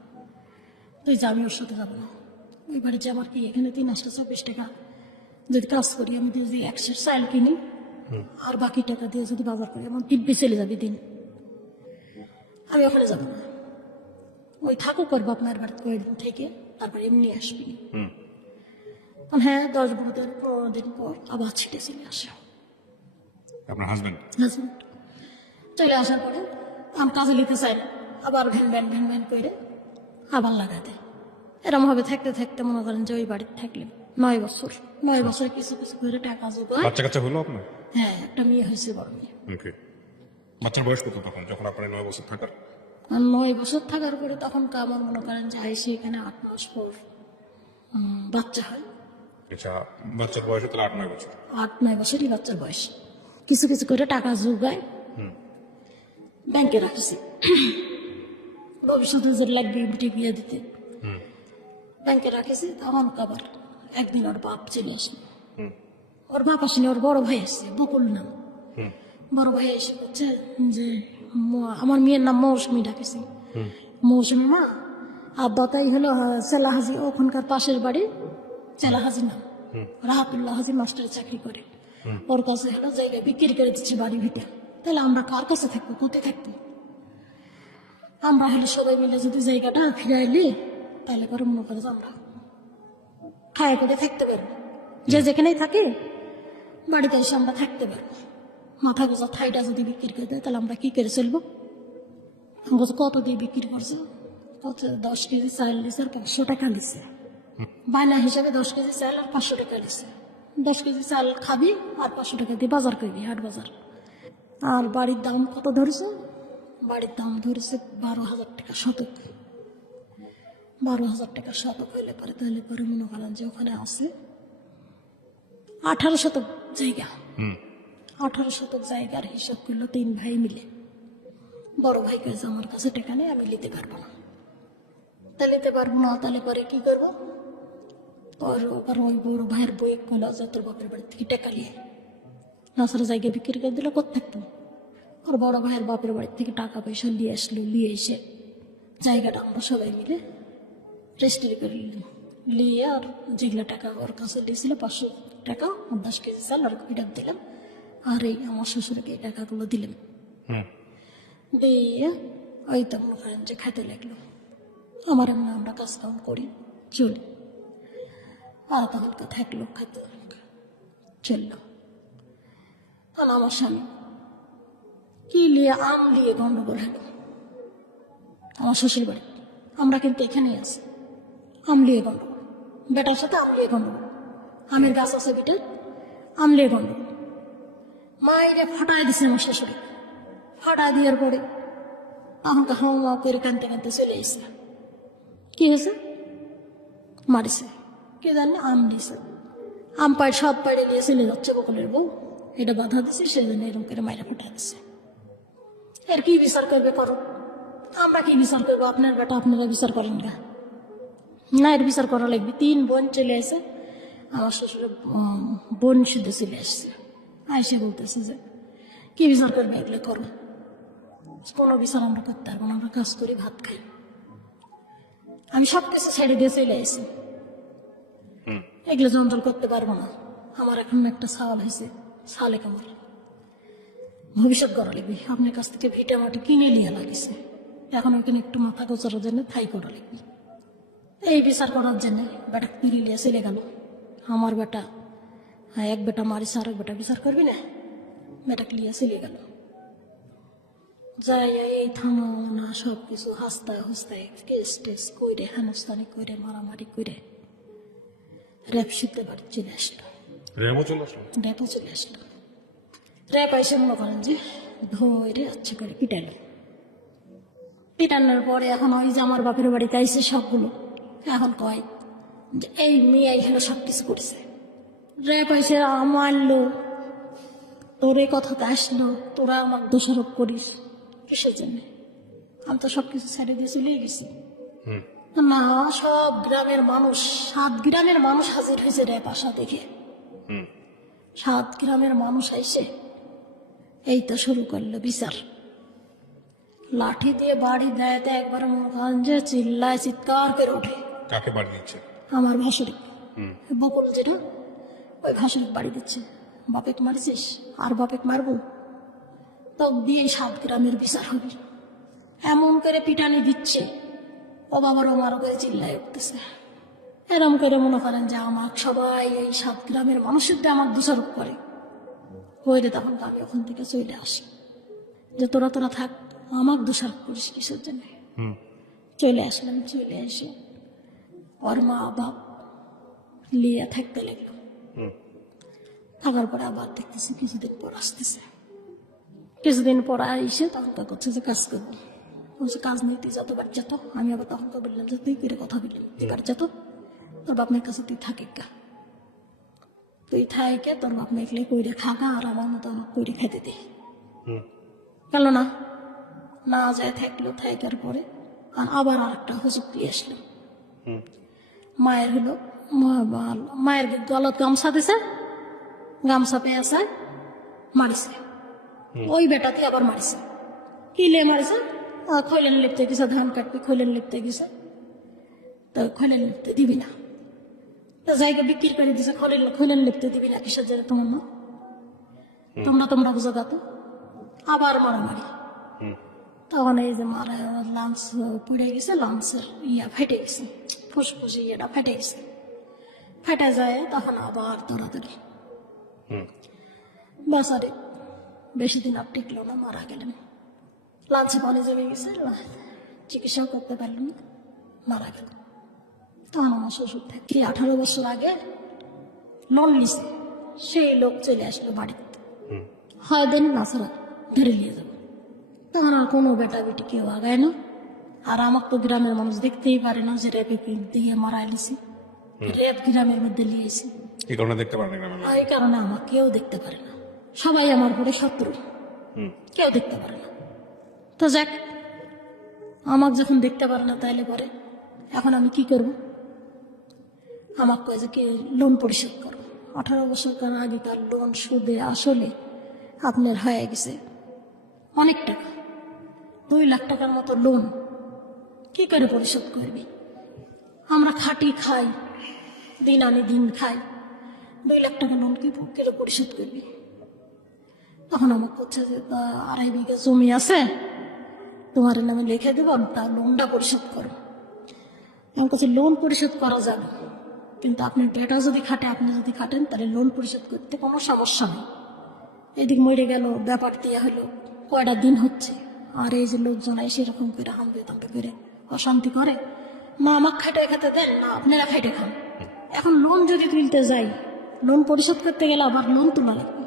তুই যা, আমি ওর সাথে যাবো না। ওই বাড়িতে আমার কি এখানে 324 টাকা যদি কাজ করি, আমি যদি 100 চাল কিনি, আর বাকি টাকা দিয়ে যদি বাজার করি, আমার দিব্যি চলে যাবে দিন। আমি ওখানে যাবো না, ওই থাকুক ওর বাপ মায়ের বাড়িতে কয়েকদিন থেকে, তারপর এমনি আসবি। হ্যাঁ, 10-12 দিন 15 দিন পর আবার ছিটে চলে আসে আপনার হাজবেন্ড। চলে আসার পরে আমি কাজে নিতে চাই না, আবার ভ্যান ভ্যান করে আবার লাগাই দেয়। এরম ভাবে থাকতে থাকতে মনে করেন যে ওই বাড়িতে থাকলেন 9 বছর, 9 বছর কিছু কিছু করে টাকা জোগায়। বাচ্চা কাচ্চা হলো আপনার? হ্যাঁ, একটা মেয়ে হয়েছে, বড় মেয়ে। ওকে। বাচ্চার বয়স কত তখন, যখন আপনার 9 বছর থাকার? আর 9 বছর থাকার পরে তখন আমার মনে করেন যে আইসি এখানে 8 মাস পর বাচ্চা হয়। আচ্ছা, বাচ্চার বয়স তাহলে 8-9 বছর। 8-9 বছরই বাচ্চার বয়স। কিছু কিছু করে টাকা জোগায়, ব্যাংকে রাখছি, ভবিষ্যতে যে লাগবে বিটি বিয়ে দিতে, ব্যাংকে রাখেছি। তখন আবার একদিন ওর বাপ চলে আসে, ওর বাপ আসেনি, ওর বড় ভাই আসছে, বকুল নাম। বড় ভাই এসে বলছে যে আমার মেয়ের নাম মৌসুমি ডাকেছি, মৌসুমি মা, আব্বা তাই হলো চেলাহাজি, ওখানকার পাশের বাড়ি চেলাহাজি নাম, রাহাতুল্লাহ হাজি মাস্টারের চাকরি করে, ওর কাছে হলো জায়গা বিক্রি করে দিচ্ছে বাড়ি ভিটা। তাহলে আমরা কার কাছে থাকবো, কোথায় থাকবো? আমরা হলে সবাই মিলে যদি জায়গাটা ফিরাইলি, তাহলে করে মনে করে আমরা খায় করে থাকতে পারবো, যে যেখানেই থাকে বাড়িতে এসে আমরা থাকতে পারবো। মাথা গোজা থাইটা যদি বিক্রি করে দেয়, তাহলে আমরা কি করে চলবো? কত দিয়ে বিক্রি করছে? কত? 10 কেজি চাল দিচ্ছে আর 500 টাকা দিচ্ছে, বায়না হিসাবে 10 কেজি চাল আর 500 টাকা দিচ্ছে। 10 কেজি চাল খাবি আর 500 টাকা দিয়ে বাজার করবি, হাট বাজার। আর বাড়ির দাম কত ধরেছে? বাড়ির দাম ধরেছে 12,000 টাকা শতক। 12,000 টাকা শতক হইলে পরে, তাহলে পরে মনে করেন যে ওখানে আছে 18 শতক জায়গা। 18 শতক জায়গার হিসাব করলো 3 ভাই মিলে। বড় ভাই কাছে আমার কাছে টাকা নেই, আমি নিতে পারবো না। তা নিতে পারবো না, তাহলে পরে কি করবো? ওর ওই বড় ভাইয়ের বই বলো যে তোর বাপের বাড়ি থেকে টাকা নিয়ে নাসারা জায়গা বিক্রি করে দিলে কোথা থাকতো? ওর বড় ভাইয়ের বাপের বাড়ি থেকে টাকা পয়সা নিয়ে আসলো, নিয়ে এসে জায়গাটা আমরা সবাই মিলে রেজিস্ট্রি করে নিয়ে, আর যেগুলো টাকা ওর কাছে দিয়েছিল 500 টাকা, 10 কেজি চাল আর পিঠাপ দিলাম, আর এই আমার শ্বশুরকে এই টাকাগুলো দিলাম। দিয়ে ওই তো মনে করেন যে খাইতে লাগলো। আমার এমনি আমরা কাজ কাম করি, চলি, আর তখন থাকলো, খাইতে চললো। তখন আমার স্বামী কি নিয়ে আম নিয়ে গন্ডগোল হলো, আমার শ্বশুর বাড়ি। আমরা কিন্তু এখানেই আছি, আমলিয়ে গন্ডগোল, বেটার সাথে আমলিয়ে গন্ডগোল, আমের গাছ আছে বিটের, আমলিয়ে গন্ডগোল। মায়েরা ফাটাই দিছে আমার শ্বশুরে, ফাটাই দেওয়ার পরে তখন হাওয়া করে কানতে কানতে চলে এসে কি হয়েছে, মারিছে, কে জানে আম দিছে, আম পাড় সব পাড়ে নিয়ে চলে যাচ্ছে বকুলের বউ, এটা বাধা দিছে, সেই জন্য এরকম করে মায়েরা ফাটাই দিচ্ছে। এর কি বিচার করবে করো, আমরা কি বিচার করবো? আপনার বেটা আপনারা বিচার করেন গা না, এর বিচার করা লাগবে। 3 বোন চলে আসে, আমার শ্বশুরের বোন শুধু চলে আসছে, আইসে বলতেছে যে কি বিচার করবে, এগুলো করো। কোনো বিচার আমরা করতে পারবো না, আমরা কাজ করি, ভাত খাই। আমি সব কিছু ছেড়ে দিয়ে চলে আসি, এগুলো জঞ্জল করতে পারবো না। আমার এখন একটা ছাল হয়েছে, ছালে কামার ভবিষ্যৎ করা লাগবে। আপনার কাছ থেকে ভিটা মাটি কিনে নিয়ে লাগিছে, এখন ওইখানে একটু মাথা গোচানোর জন্য থাই করা লাগবে। এই বিচার করার জন্য বেটা পিরিলিয়া চলে গেল। আমার বেটা, হ্যাঁ, এক বেটা মারিছে, আর এক বেটা বিচার করবি না, বেটা ক্লিয়া চলে গেল। যাই এই থানা না সব কিছু হাসতে হাসতে কেস টেস কইরে, হেনস্তানি কইরে, মারামারি কইরে র্যাপ বাড়ি চলে আসলো। রেমো চলে আসলো। র্যাপও চলে আসলো। র্যাপ এসে মনে করেন যে ধরে হচ্ছে করে পিটাইল। পিটানোর পরে এখন ওই যে আমার বাপের বাড়িতে আইসে সবগুলো, এখন কয় যে এই মেয়ে এখানে সব কিছু করেছে। র্যাপ এসে মারলো, তোর এই কথাতে আসলো, তোরা আমার দোষারোপ করিস কিসের জন্য? আমি তো সব কিছু ছেড়ে দিয়ে চলে গেছি। না, সব গ্রামের মানুষ, 7 গ্রামের মানুষ হাজির হয়েছে র্যাপ আসা দেখে। 7 গ্রামের মানুষ আইসে এই তো শুরু করলো বিচার। লাঠি দিয়ে বাড়ি দেয়, একবার মনে করেন যে চিল্লায়, চিৎকার করে ওঠে। কাকে বাড়ি দিচ্ছে? আমার ভাসুরি বকুল যেটা, ওই ভাসুরি বাড়ি দিচ্ছে। বাপেক মারিছিস আর বাপেক মারবো, তো দিয়ে 7 গ্রামের বিচার হবে। এমন করে পিটানি দিচ্ছে, ও বাবার ও মারো করে চিল্লায় উঠতেছে। এরম করে মনে করেন যে আমার সবাই এই 7 গ্রামের মানুষের দিয়ে আমার দোষারোপ করে। হইলে তখন আমি ওখান থেকে চলে আসি, যে তোরা তোরা থাক, আমার দোষারোপ করিস কিসের জন্য? চলে আসলাম। চলে এসে ওর মা বাপ লিয়ে থাকতে লাগলো। থাকার পরে আবার দেখতেছি কিছুদিন পর আসতেছে। কিছুদিন পর এসে তখন করছে যে কাজ করবো, বলছে কাজ নেই, তুই যত বাড়ি যেত। আমি আবার তখন বললাম যে তুই করে কথা বললি, তুই বাড়ি যেত, তোর বাপ মেয়ের কাছে তুই থাকে গা, তুই থাকে, তোর বাপ মেয়েকে কইরে খাগা, আর আমার মতো আমার কইরে খেতে দে। গেল না, না যায় থাকলো। থাকার পরে আর আবার আরেকটা হুজুর দিয়ে আসলো। মায়ের হলো মায়ের গলত গামছা দিছে, গামছা পেয়ে আছে, মারিছে। ওই বেটাকে আবার মারিছে। কিলে মারিছে? খৈলেন লিপতে গেছে, ধান কাটবি, খৈলেন লিপতে গেছে, তো খৈলেন লিপতে দিবি না, তো জায়গা বিক্রি করে দিছে। খৈলেন লিপতে দিবি না কিসের জন্য? তোমার না, তোমরা বুঝো গাতো। আবার মারামারি। তখন এই যে মারা লাঞ্চ পড়ে গেছে, লাঞ্চের ফেটে গেছে, ফুসফুসি ইয়েটা ফেটে গেছে। ফেটে যায়, তখন আবার দৌড়াদৌড়ি। বাসারে বেশি দিন আর টিকলো না, মারা গেলেন। লাঞ্চে পানি জমে গেছে, চিকিৎসাও করতে পারলেন না, মারা গেল। তখন আমার শ্বশুর থেকে 18 বছর আগে লোন নিছে, সেই লোক চলে আসলো বাড়িতে। হয় দিন না ছাড়া ধরে নিয়ে যাবো। তখন আর কোনো বেটা বেটি কেউ আগায় না। আর আমার তো গ্রামের মানুষ দেখতেই পারে না যে র্যাপে দিয়ে মারাই নিছি, র্যাপ গ্রামের মধ্যে নিয়েছি। এই কারণে দেখতে পারেন না। এই কারণে আমার কেউ দেখতে পারে না, সবাই আমার পরে শত্রু, কেউ দেখতে পারে না। তো যাক, আমাকে যখন দেখতে পারে না তাইলে পরে এখন আমি কি করব? আমাকে কয়ে যে লোন পরিশোধ করো। 18 বছর আগেকার লোন সুদে আসলে আপনার হয়ে গেছে অনেক টাকা, 2 লাখ টাকার মতো লোন। কি করে পরিশোধ করবি? আমরা খাটি খাই, দিন আনি দিন খাই, 2 লাখ টাকা লোন কি করে পরিশোধ করবি? তখন আমার করছে যে 2.5 বিঘা জমি আছে, তোমার নামে লিখে দেবো, তা লোনটা পরিশোধ করো। আমার কাছে লোন পরিশোধ করা যাবে, কিন্তু আপনার বেটা যদি খাটে, আপনি যদি খাটেন, তাহলে লোন পরিশোধ করতে কোনো সমস্যা নেই। এদিক মরে গেল, ব্যাপার দিয়ে হলো, কয়টা দিন হচ্ছে, আর এই যে লোকজন সেরকম করে হামবে তাম্বে করে অশান্তি করে, না আমাকে খাইটে খেতে দেন, না আপনারা খাইটে খান। এখন লোন যদি তুলতে যাই, লোন পরিশোধ করতে গেলে আবার লোন তোলা লাগবে।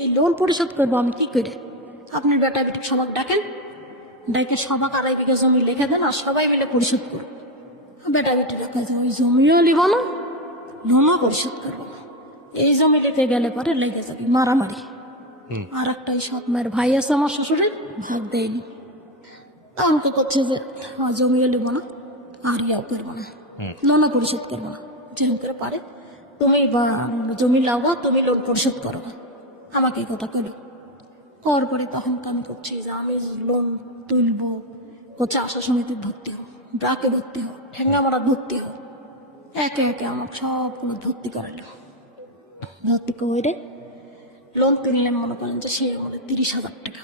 এই লোন পরিশোধ করবো আমি কি করে? আপনি বেটা বেটি সবাক ডাকেন, ডাইকে সবাক 2.5 বিঘা জমি লিখে দেন আর সবাই মিলে পরিশোধ করুন। বেটা বেটি দেখা যায় ওই জমিও নিব না, লোনও পরিশোধ করবো না। এই জমি নিতে গেলে পরে লেগে যাবে মারামারি। আর একটা সৎ মায়ের ভাই আছে আমার শ্বশুরের, ভাগ দেয়নি। আমাকে করছে যে জমিও নেবো না আর ইয়াও করবো না, লোনও পরিশোধ করবো না। যেরকম করে পারে তুমি বা জমি লাও, তুমি লোন পরিশোধ করো। আমাকে এই কথা করো। করার পরে তখন আমি করছি যে আমি লোন তুলবো, করছে আশা সমিতি ভর্তি হোক, ব্রাকে ভর্তি হোক, ঠেঙ্গামারা ভর্তি হোক, একে একে আমার সবগুলো ভর্তি করালো। ভর্তি করে লোন তুললেন মনে করেন যে সে আমাদের 30,000 টাকা।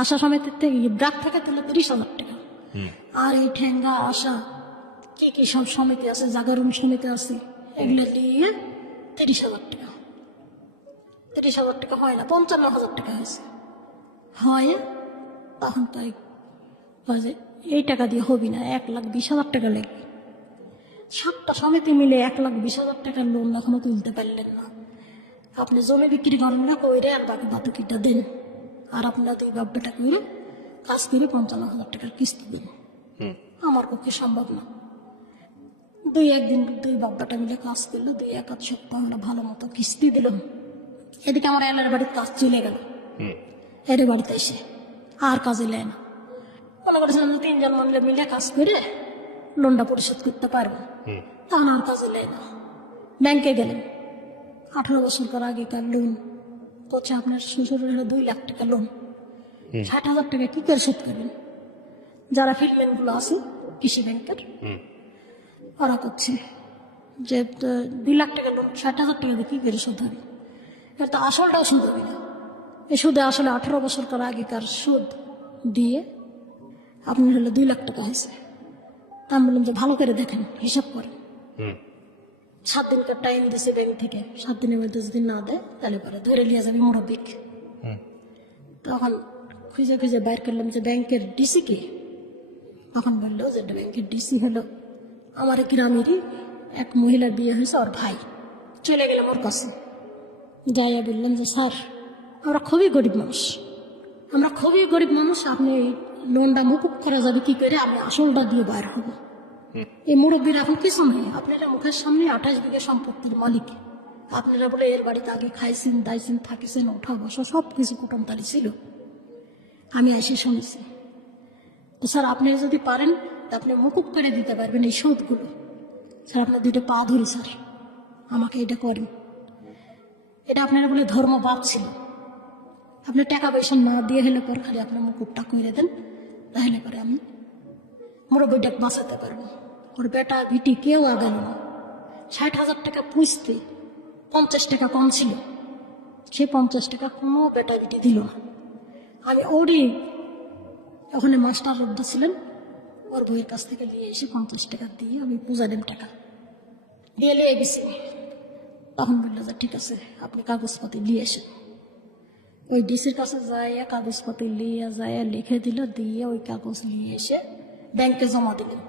আশা সমিতির থেকে ব্রাক থেকে তুলে 30,000 টাকা। আর এই ঠেঙ্গা আশা কি কি সব সমিতি আছে, জাগরণ সমিতি আছে, এগুলো দিয়ে 30,000 টাকা। 30,000 টাকা হয় না, 55,000 টাকা হয়েছে। হয় তখন তাই যে এই টাকা দিয়ে হবি না, 1,20,000 টাকা লাগবে। 7টা সমিতি মিলে 1,20,000 টাকার লোন এখনো তুলতে পারলেন না। আপনি জমি বিক্রি করেন না, কইরে আর বাকি বাতুকিটা দেন, আর আপনারা 2 বাপ বেটা করে কাজ করে 55,000 টাকার কিস্তি দেন। আমার পক্ষে সম্ভব না। 2 বাপ বেটা মিলে কাজ করলো, 2-1 সপ্তাহ হলো ভালো মতো কিস্তি দিলাম। এদিকে আমার এলার বাড়ির কাজ চলে গেল, এর বাড়িতে এসে আর কাজে নেয় না। মনে করেছিলাম 3 জন মিলে কাজ করে লোনটা পরিশোধ করতে পারবো, তখন আর কাজে নেয় না। ব্যাংকে গেলেন, 18 বছর পর আগেকার লোন করছে, আপনার শ্বশুরের 2 লাখ টাকা লোন, 60,000 টাকা কি করে শোধ করবেন? যারা ফিল্ডম্যান গুলো আছে কৃষি ব্যাংকের, ওরা করছে যে 2 লাখ টাকা লোন 60,000 টাকা দিয়ে কি করে শোধ হবে? এর তো আসলটাও সুদ হবে না। এই সুদে আসলে 18 বছর পর আগেকার সুদ দিয়ে আপনার 2 লাখ টাকা হয়েছে। তা আমি বললাম যে ভালো করে দেখেন, হিসাব করেন। 7 দিনকার টাইম দিয়েছে ব্যাংক থেকে, 7 দিনের মধ্যে যদি না দেয় তাহলে পরে ধরে নিয়ে যাবে মুরব্বিক। তখন খুঁজে খুঁজে বাইর করলাম যে ব্যাংকের ডিসি কে। তখন বললো যে ব্যাংকের ডিসি হলো আমার গ্রামেরই এক মহিলার বিয়ে হয়েছে, ওর ভাই। চলে গেলাম ওর কাছে, যাইয়া বললাম যে স্যার আমরা খুবই গরিব মানুষ, আপনি লোনটা মুকুব করা যাবে কি করে? আমি আসলটা দিয়ে বাইর হবো। এই মুরব্বীর এখন কিছু নেই, আপনারা মুখের সামনে 28 বিঘা সম্পত্তির মালিক। আপনারা বলে এর বাড়িতে আগে খাইছেন, দাইছেন, থাকিছেন, ওঠা বসা সব কিছু কুটুমতালি ছিল। আমি এসে শুনেছি। তো স্যার আপনি যদি পারেন আপনি মুকুব করে দিতে পারবেন এই সুদগুলো। স্যার আপনার 2টা পা ধরি স্যার, আমাকে এটা করেন। এটা আপনারা বলে ধর্ম বাপ ছিল, আপনি টাকা পয়সা না দিয়ে হলে পর খালি আপনার মুকুবটা করে দেন, তাহলে পরে আমি মুরব্বীটাকে বাঁচাতে পারবো। ওর বেটা ভিটি কেউ আগাল না। 60,000 টাকা পুষতে 50 টাকা কম ছিল, সে 50 টাকা কোনো বেটা ভিটি দিল না। আমি ওরই ওখানে মাস্টার রোডটা ছিলেন, ওর বইয়ের কাছ থেকে নিয়ে এসে 50 টাকা দিয়ে আমি পূজা দেন টাকা দিয়ে নিয়ে গেছি। তখন বললো যে ঠিক আছে আপনি কাগজপাতি নিয়ে এসে। ওই ডিসির কাছে যাইয়া কাগজপাতি নিয়ে যাইয়া লিখে দিল, দিয়ে ওই কাগজ নিয়ে এসে ব্যাংকে জমা দিলেন।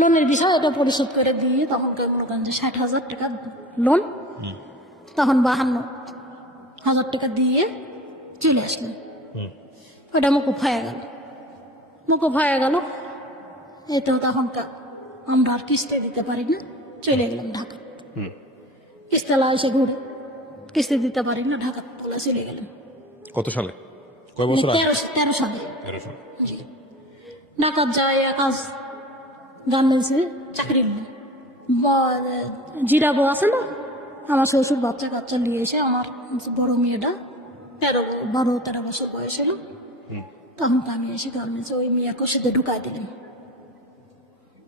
লোনের বিষয় ওটা পরিশোধ করে দিয়ে তখন মনে করেন যে 60,000 টাকা লোন, তখন 52,000 টাকা দিয়ে চলে আসলেন। ওটা মুকুব হয়ে গেল। এই তো তখন আমরা আর কিস্তি দিতে পারি না, চলে গেলাম ঢাকা। কিস্তালা এসে ঘুরে কিস্তি দিতে পারি না, ঢাকা তোলা চলে গেলাম। কত সালে, কয় বছর আগে? 13 সালে। 13 সালে। জি। ঢাকা যায় কাজ গার্মেন্টসে চাকরি নিলাম। জিরাবো আছে না, আমার শ্বশুর বাচ্চা কাচ্চা নিয়ে এসে আমার বড় মেয়েটা 12-13 বছর বয়স হলো, তখন তো আমি এসে গার্মেন্টসে ওই মেয়েকে সাথে ঢুকাই দিলাম,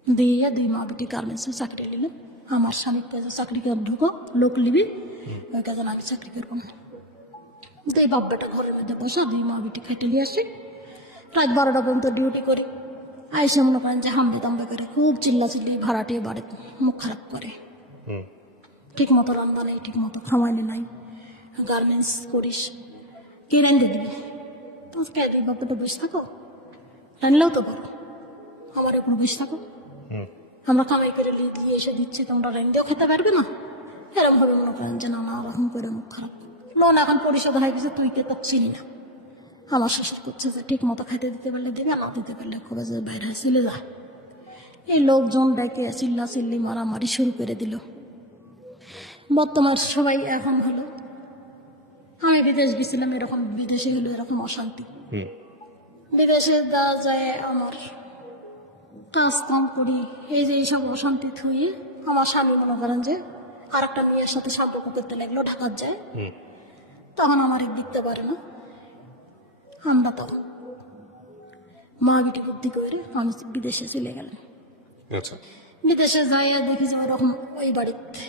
দিয়ে 2 মা বেটি গার্মেন্টসে চাকরি নিলাম। আমার স্বামীর কাছে চাকরি করে ঢুকো, লোক নিবি, ওই কাজে আমি চাকরি করবো না। এই বাপ বেটা ঘরের মধ্যে বসা 2 মা বেটি খেটে নিয়ে আসি, রাত 12টা পর্যন্ত ডিউটি করি। আইসে মনে করেন যে হামবে তাম্বে করে খুব চিল্লাচিল্লি, ভাড়াটিয়ে বাড়িতে মুখ খারাপ করে। ঠিক মতো রান্না নেই, ঠিক মতো খাওয়াইলে নাই। গার্মেন্টস করিস কে রান্ধে দিবি? তোমার কায়দি বাপটা বসে থাকো, রানলেও তো করো, আমার উপর বসে থাকো, আমরা কামাই করে দিয়ে এসে দিচ্ছি, তোমরা রান্দিও খেতে পারবে না। এরকম ভাবে মনে করেন যে না না ওরকম করে মুখ খারাপ। লোন এখন পরিশোধ হয়ে গেছে, তুই কে তো চিনি না। আমার শেষ করছে যে ঠিক মতো খাইতে দিতে পারলে দেবে, না দিতে পারলে খবর যে বাইরে চলে যায়। এই লোকজন ডেকে চিল্লা চিল্লি মারামারি শুরু করে দিল। বর্তমান সবাই এখন হলো, আমি বিদেশ গেছিলাম, এরকম বিদেশে গেলে এরকম অশান্তি। বিদেশে দেওয়া যায় আমার কাজ কাম করি, এই যে এইসব অশান্তি থুই আমার স্বামী মনে করেন যে আর একটা মেয়ের সাথে সম্পর্ক করতে লাগলো, ঢাকার যায়, তখন আমার দিতে পারে না। আমরা তখন মা বিটি বুদ্ধি করে আমি বিদেশে চলে গেলাম। আচ্ছা, বিদেশে যাই দেখি যে ওরকম ওই বাড়িতে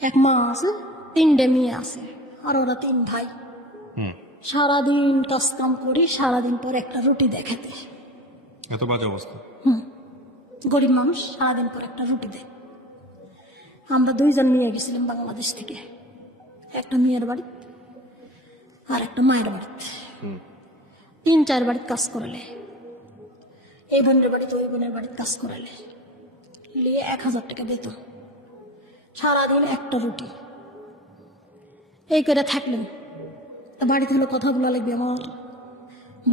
এক মা আছে, 3টে মেয়ে আছে, আর ওরা 3 ভাই। সারাদিন কাজ কাম করি, সারাদিন পর একটা রুটি দেখাতে। এত বাজে অবস্থা। গরিব মানুষ, সারাদিন পর একটা রুটি দেয়। আমরা 2 জন নিয়ে গেছিলাম বাংলাদেশ থেকে, একটা মেয়ের বাড়ি আর একটা মায়ের বাড়িতে। 3-4 বাড়িতে কাজ করালে, এই বোনের বাড়িতে ওই বোনের বাড়িতে কাজ করালে, নিয়ে 1000 টাকা বেতন, সারাদিন একটা রুটি। এই করে থাকলেন। তা বাড়িতে হলে কথা বলা লাগবে, আমার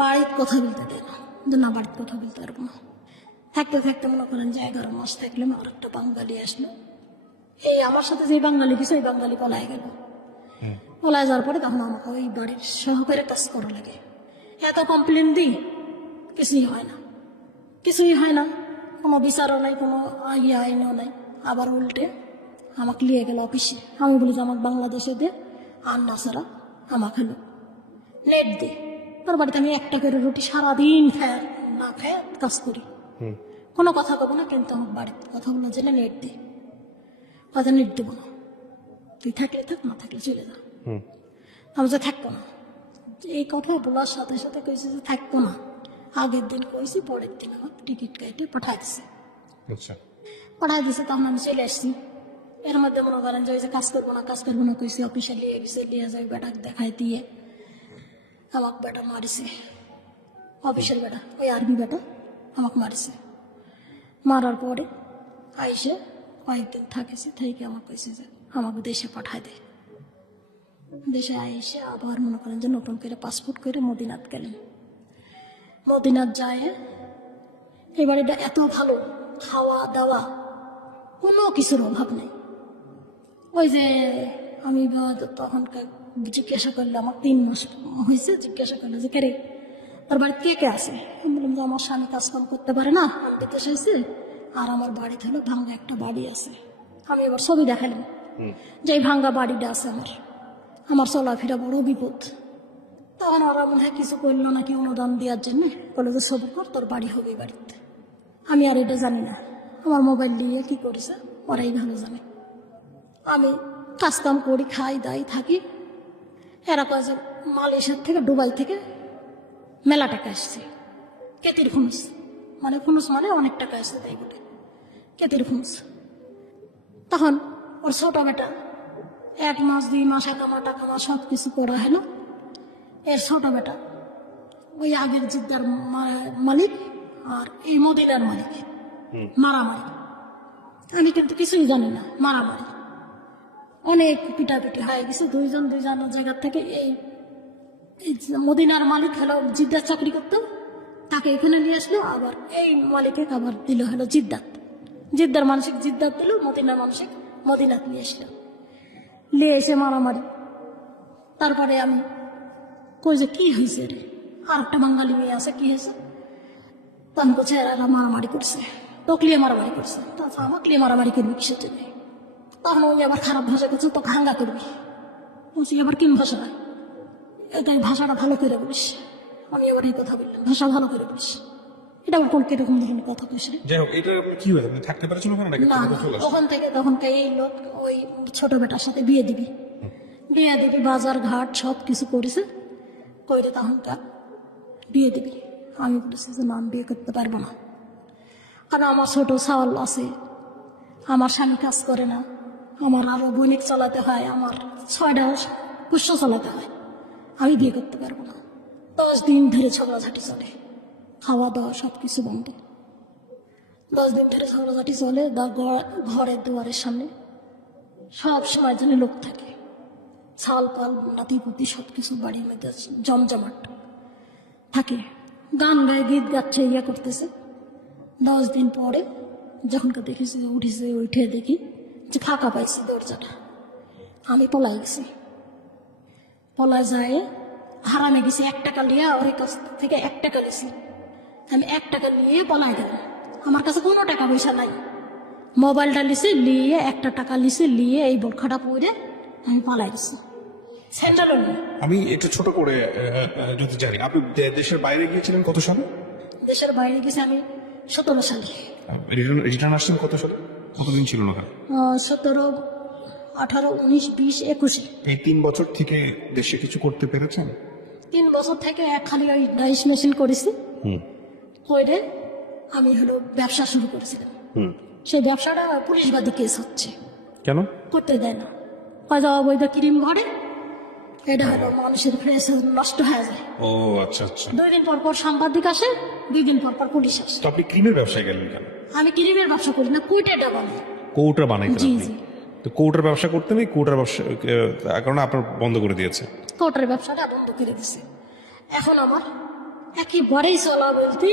বাড়িতে কথা বলতে দেয় না, যে না বাড়িতে কথা বলতে পারবো না। থাকতে থাকতে মনে করেন যে 11 মাস থাকলাম, আর একটা বাঙালি আসলো। এই আমার সাথে যে বাঙালি কিছু, ওই বাঙালি পলায় গেল। পলায় যাওয়ার পরে তখন আমাকে ওই বাড়ির সহকারে কাজ করা লাগে। এত কমপ্লেন দিই, কিছুই হয় না, কিছুই হয় না, কোনো বিচারও নাই, কোনো আইনও নাই। আবার উল্টে আমাকে নিয়ে গেল অফিসে। আমি বলি যে আমাকে বাংলাদেশে দে, আর না ছাড়া আমাকে হলো নেট দে। তার বাড়িতে আমি একটা করে রুটি সারাদিন খায় না খায় কাজ করি, কোনো কথা কব না, কিন্তু আমার বাড়িতে কথা বলার জন্য নেট দে। কথা নেট দেবো না, তুই থাকলে থাক, না থাকলে চলে যা। আমি যে থাকবো না, এই কথা বলার সাথে সাথে কইছে যে থাকবো না। আগের দিন কইছি, পরের দিন আমার টিকিট কেটে পাঠাই দিছে। আচ্ছা, পাঠাই দিছে, তখন আমি চলে আসছি। এর মধ্যে মনে করেন যে কাজ করবো না, কাজ করবো না কইছি, অফিসে নিয়ে গেছে, নিয়ে যাই বেটাকে দেখাই দিয়ে আমাকে বেটা মারিছে। অফিসের বেটা, ওই আর্মি বেটা আমাকে মারিছে। মারার পরে আইসে কয়েকদিন থাকেছে, থেকে আমাকে কইছে যে আমাকে দেশে পাঠায় দে। দেশে আইসে আবার মনে করেন যে নতুন করে পাসপোর্ট করে মদিনাত গেলেন। মদিনাত যায়, এই বাড়িটা এত ভালো, খাওয়া দাওয়া কোনো কিছুর অভাব নেই। ওই যে আমি তখন জিজ্ঞাসা করলে, আমার 3 মাস হয়েছে, জিজ্ঞাসা করলে যে কে তোর বাড়িতে কে কে আছে? আমি বললাম যে আমার স্বামী কাজকাম করতে পারে না, আমি বিদেশে এসেছি, আর আমার বাড়িতে হলো ভাঙ্গা একটা বাড়ি আছে। আমি এবার ছবি দেখালাম যে এই ভাঙ্গা বাড়িটা আছে, আমার চলাফেরা বড় বিপদ। তখন ওরা মনে হয় কিছু করলো নাকি অনুদান দেওয়ার জন্য, বলে যে ছবি কর, তোর বাড়ি হবে বাড়িতে। আমি আর এটা জানি না, আমার মোবাইল দিয়ে কি করেছে ওরাই ভালো জানে। আমি কাজকাম করি, খাই দাই থাকি। এরা কয় যে মালয়েশিয়ার থেকে, দুবাই থেকে মেলা টাকা আসছে, কেতির ফুনুস, মানে ফুনুস মানে অনেক টাকা আসছে, তাই বলে কেতির ফুনুস। তখন ওর ছোট বেটা 1 মাস 2 মাস টাকা সব কিছু করা হলো। এর ছোট বেটা ওই আগের জিদ্দার মালিক আর এই মদিনার মালিক মারামারি। আমি কিন্তু কিছুই জানি না, মারামারি অনেক পিটাপিটি হয়ে গেছে। 2 জন 2 জনের জায়গা থেকে এই মদিনার মালিক হলো জিদ্দার চাকরি করতো, তাকে এখানে নিয়ে আসলো। আবার এই মালিকে আবার দিল হলো জিদ্দার মানসিক জিদ্দার দিল, মদিনার মানসিক মদিনাত নিয়ে আসলো। নিয়ে এসে মারামারি। তারপরে আমি কই যে কি হয়েছে রে, আর একটা বাঙালি মেয়ে আছে, কি হয়েছে? তখন বলছে এরা মারামারি করছে, তোকলিয়ে মারামারি করছে। তাছাড়া আমাকে মারামারি করবি কিসের জন্য? তখন ওই আবার খারাপ ভাষা করছে, তোকে হাঙ্গা করবি। বলছি এবার কিন ভাষা, এটাই ভাষাটা ভালো করে বলিস। আমি এবার এই কথা বললাম, ভাষা ভালো করে বলিস। এটা আবার কোন কিরকম ধরনের কথা কইস রে? যাই হোক, এটা কি হয়েছে? আপনি থাকতে পারছেন ওখানে নাকি না, চলে আসছেন? ওখান থেকে তখন এই লোক ওই ছোট বেটার সাথে বিয়ে দিবি, বাজার ঘাট সব কিছু করেছে, করে তখনকার বিয়ে দিবি। আমি বলেছি যে না, আমি বিয়ে করতে পারবো না, কারণ আমার ছোট চাউল আছে, আমার স্বামী কাজ করে না, আমার আরো বৈনিক চালাতে হয়, আমার 6টা পুষ্য চালাতে হয়, আমি বিয়ে করতে পারবো না। 10 দিন ধরে ঝগড়াঝাটি চলে, খাওয়া দাওয়া সব কিছু বন্ধ। 10 দিন ধরে ঝগড়াঝাটি চলে, ঘরের দুয়ারের সামনে সব সময় জন্য লোক থাকে, ছাল পাল নাতিপুতি সব কিছু বাড়ির মধ্যে জমজমাট থাকে, গান গায়ে গীত গাচ্ছে, ইয়ে করতেছে। 10 দিন পরে যখন দেখেছি উঠেছে, উঠে দেখি যে ফাঁকা পাইছি দরজাটা। আমি পলাই গেছি, পলায় যায় হারামে গেছি। 1 টাকা নিয়ে ওর কাছ থেকে 1 টাকা নিয়েছি, আমি 1 টাকা নিয়ে পলাই গেলাম। আমার কাছে কোনো টাকা পয়সা নাই, মোবাইলটা লিছে নিয়ে 1 টাকা লিছে নিয়ে এই বোরখাটা পরে আমি পলাই গেছি। স্যান্ডেলও নেই। আমি একটু ছোট করে যদি জানি, আপনি দেশের বাইরে গিয়েছিলেন কত সালে? দেশের বাইরে গেছি আমি 17 সালে। রিটার্ন আসছেন কত সালে? কতদিন ছিল না? 17, 18, 19, 20, 21। এই 3 বছর থেকে দেশে কিছু করতে পেরেছেন? 3 বছর থেকে খালি ওই ডাইস মেশিন করেছি। করে আমি ব্যবসা শুরু করেছিলাম। সেই ব্যবসাটা পুলিশবাদী কেস হচ্ছে, কেন করতে দেয় না। হয়তো অবৈধ ক্রিম ঘরে, এটা মানুষের ফ্রেশ নষ্ট হয়ে যায়। ও আচ্ছা আচ্ছা। 2 দিন পর পর সাংবাদিক আসে, 2 দিন পর পর পুলিশ আসে। তো আপনি ক্রিমের ব্যবসায় গেলেন কেন? আমি ক্রিমের ব্যবসা করি না, কুইটেটা বানাই। কৌটা বানাইতেন জি আপনি? জি, তো কৌটার ব্যবসা করতেন, এই কৌটার ব্যবসা কারণে আপনার বন্ধ করে দিয়েছে। কোটার ব্যবসাটা বন্ধ করে দিছে। এখন আমার একেবারেই চলা বলতে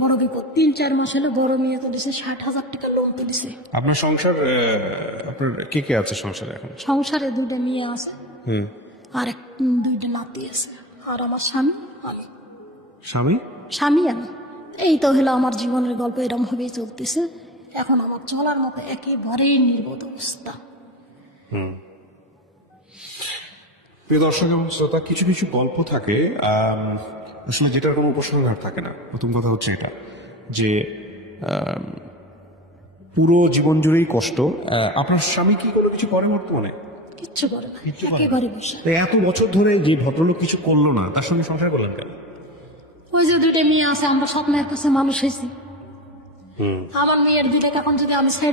বড় বিপদ। 3-4 মাস হলে বড় মেয়ে তুলেছে, 60,000 টাকা লোন তুলেছে। আপনার সংসার, আপনার কে কে আছে সংসারে এখন? সংসারে 2টা মেয়ে আছে, হুম। আর 2টা নাতি আছে, আর আমার স্বামী, আমি। স্বামী? আমি এই তো হলো আমার জীবনের গল্প, এরকম ভাবেই চলতেছে। এখন আমার চলার মতো একেবারেই নির্বোধ অবস্থা। প্রিয় দর্শক এবং শ্রোতা, কিছু কিছু গল্প থাকে আসলে যেটার কোনো উপসংহার থাকে না। প্রথম কথা হচ্ছে এটা যে পুরো জীবন জুড়েই কষ্ট। আপনার স্বামী কি কোনো কিছু করে বর্তমানে? কিচ্ছু করে না, কিচ্ছু করে না? একেবারে বসে। তো এত বছর ধরে যে ভদ্রলোক কিছু করলো না, তার সঙ্গে সংসার করলেন কেন? ওই যে 2টা মেয়ে আছে, আমরা স্বপ্নের কাছে মানুষ হয়েছি। আমার মেয়ের 2টাকে এখন যদি আমি ছেড়ে